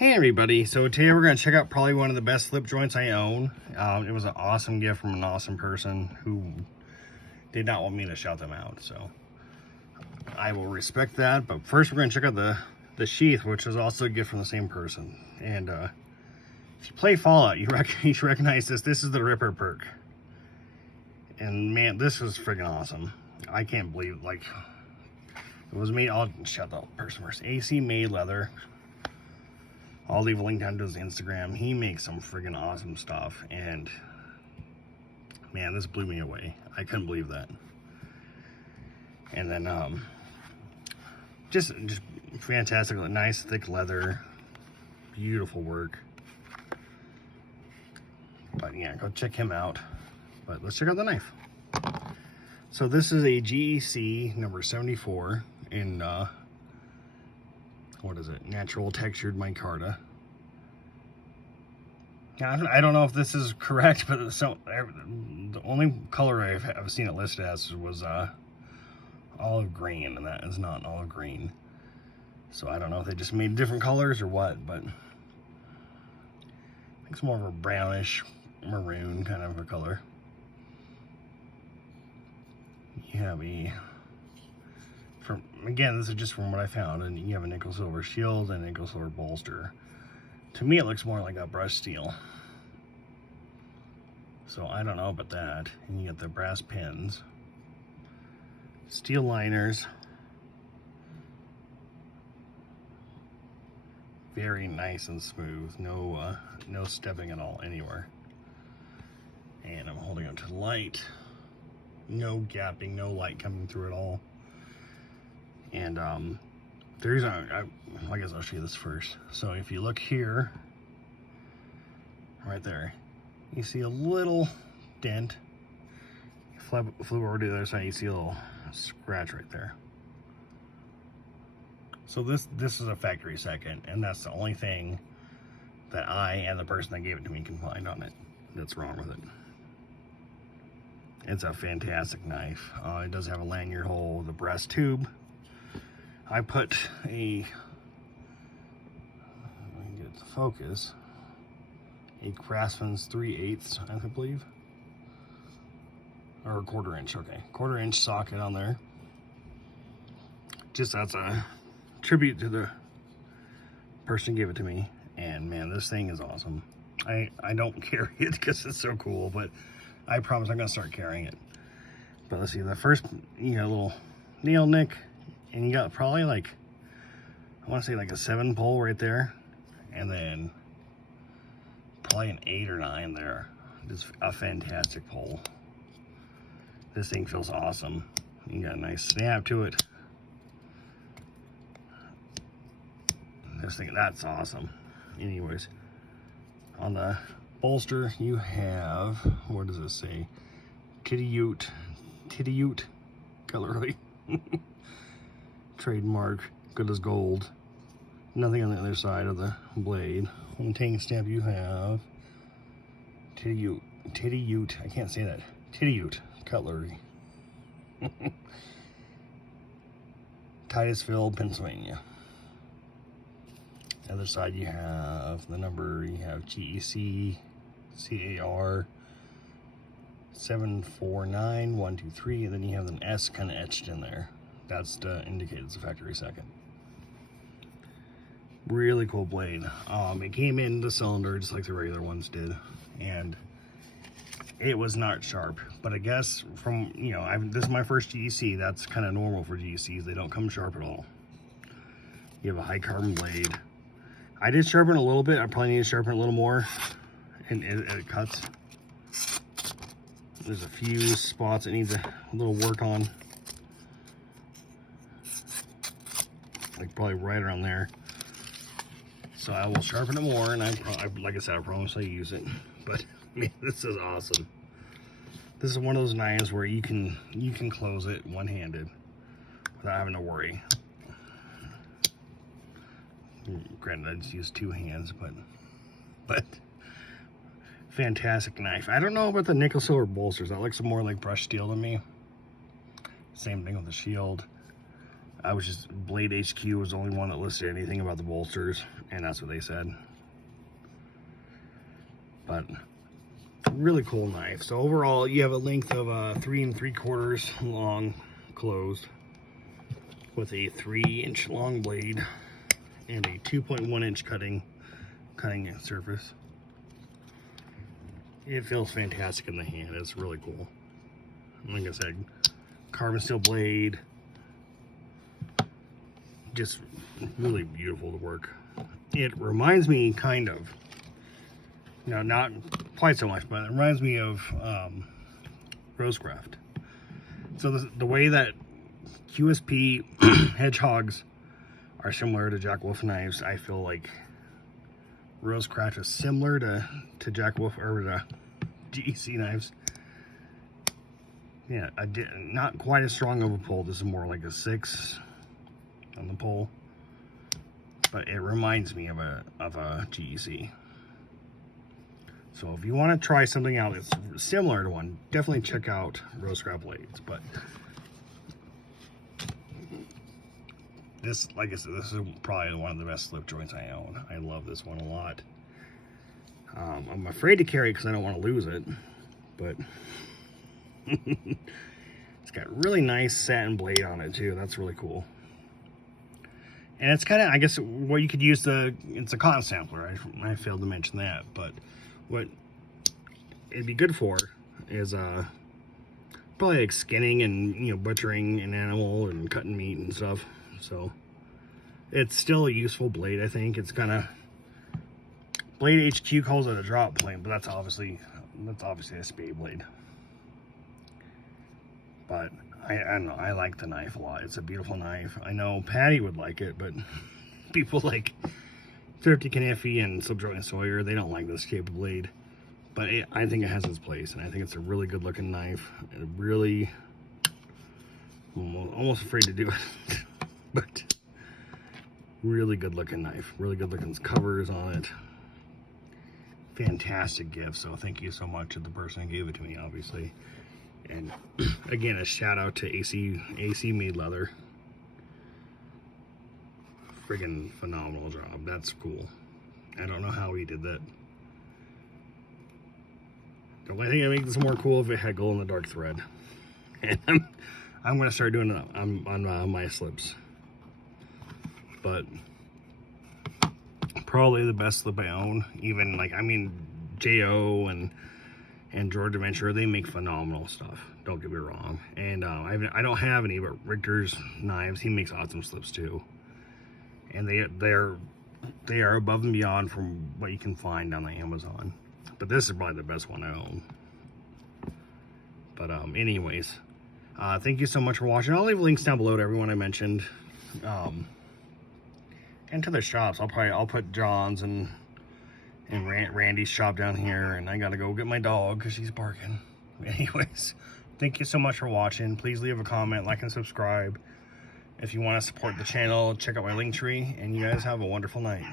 Hey everybody, so today we're going to check out probably one of the best slip joints I own. It was an awesome gift from an awesome person who did not want me to shout them out, so I will respect that. But first we're going to check out the sheath, which is also a gift from the same person. And if you play Fallout, you should recognize this. This is the Ripper perk. And man, this is freaking awesome. I can't believe, like, it was made, I'll shut the person first. AC made leather. I'll leave a link down to his Instagram. He makes some friggin' awesome stuff, and man, this blew me away. I couldn't believe that. And then just fantastic, nice thick leather, beautiful work. But yeah, go check him out. But let's check out the knife. So this is a GEC number 74 in what is it? Natural textured micarta. I don't know if this is correct, but the only color I've seen it listed as was olive green, and that is not olive green. So I don't know if they just made different colors or what, but I think it's more of a brownish maroon kind of a color. You have again, this is just from what I found, and you have a nickel silver shield and a nickel silver bolster. To me, it looks more like a brushed steel. So I don't know about that. And you get the brass pins, steel liners, very nice and smooth. No stepping at all anywhere. And I'm holding it to the light. No gapping, no light coming through at all. And the reason I guess I'll show you this first. So if you look here, right there, you see a little dent. Flip over to the other side, you see a little scratch right there. So this is a factory second, and that's the only thing that I and the person that gave it to me can find on it that's wrong with it. It's a fantastic knife. It does have a lanyard hole with a brass tube. I put let me get it to focus, a Craftsman's 3/8, I believe, or a 1/4 inch, okay, 1/4 inch socket on there. Just as a tribute to the person who gave it to me. And man, this thing is awesome. I don't carry it because it's so cool, but I promise I'm gonna start carrying it. But let's see, the first, you got a little nail nick, and you got probably like, I want to say like a 7 pole right there, and then probably an 8 or 9 there. Just a fantastic pole. This thing feels awesome. You got a nice snap to it. This thing, that's awesome. Anyways, on the bolster you have, what does it say? Tidioute Cutlery. Trademark, good as gold. Nothing on the other side of the blade. On the tank stamp you have Tidioute, I can't say that. Tidioute Cutlery. Titusville, Pennsylvania. The other side you have the number, you have GEC CAR 749123, and then you have an S kind of etched in there. That's to indicate it's a factory second. Really cool blade. It came in the cylinder just like the regular ones did, and it was not sharp. But I guess from, you know, this is my first GEC. That's kind of normal for GECs. They don't come sharp at all. You have a high carbon blade. I did sharpen a little bit. I probably need to sharpen a little more, and it cuts. There's a few spots it needs a little work on, like probably right around there. So I will sharpen it more, and like I said, I promise I'll use it. But man, this is awesome. This is one of those knives where you can close it one-handed without having to worry. Granted, I just use 2 hands, but fantastic knife. I don't know about the nickel silver bolsters. That looks more like brushed steel to me. Same thing with the shield. I was just, Blade HQ was the only one that listed anything about the bolsters, and that's what they said. But really cool knife. So overall, you have a length of 3 3/4 long, closed, with a 3-inch long blade and a 2.1-inch cutting surface. It feels fantastic in the hand. It's really cool. Like I said, carbon steel blade, just really beautiful to work. It reminds me kind of, you know, not quite so much, but it reminds me of Rosecraft. So the way that QSP hedgehogs are similar to Jack Wolf knives, I feel like Rosecraft is similar to Jack Wolf, or to GEC knives. Yeah, not quite as strong of a pull. This is more like a 6 on the pull, but it reminds me of a GEC. So if you want to try something out that's similar to one, definitely check out Rosecraft blades. But this, like I said, this is probably one of the best slip joints I own. I love this one a lot. I'm afraid to carry it because I don't want to lose it, but it's got really nice satin blade on it too. That's really cool. And it's kind of, I guess, what you could use it's a cotton sampler. I failed to mention that, but what it'd be good for is probably like skinning and, you know, butchering an animal and cutting meat and stuff. So it's still a useful blade. I think it's kind of, Blade HQ calls it a drop blade, but that's obviously a spade blade. But I don't know, I like the knife a lot. It's a beautiful knife. I know Patty would like it, but people like Thrifty Kniffy and Slipjoint Sawyer, they don't like this shape of blade. But I think it has its place, and I think it's a really good looking knife. It really, I'm almost afraid to do it, but really good looking knife. Really good looking covers on it. Fantastic gift. So thank you so much to the person who gave it to me, obviously. And again, a shout out to AC Made Leather. Friggin' phenomenal job. That's cool. I don't know how he did that. The only thing that makes this more cool if it had glow in the dark thread. And I'm gonna start doing it on my slips. But probably the best slip I own. Even like, I mean, J.O. and George Adventure, they make phenomenal stuff. Don't get me wrong. And I don't have any, but Richter's Knives, he makes awesome slips too. And they are above and beyond from what you can find on the Amazon. But this is probably the best one I own. But anyways, thank you so much for watching. I'll leave links down below to everyone I mentioned. And to the shops. I'll put John's and Randy's shop down here, and I gotta go get my dog because she's barking. Anyways, thank you so much for watching. Please leave a comment, like, and subscribe. If you want to support the channel, check out my link tree, and you guys have a wonderful night.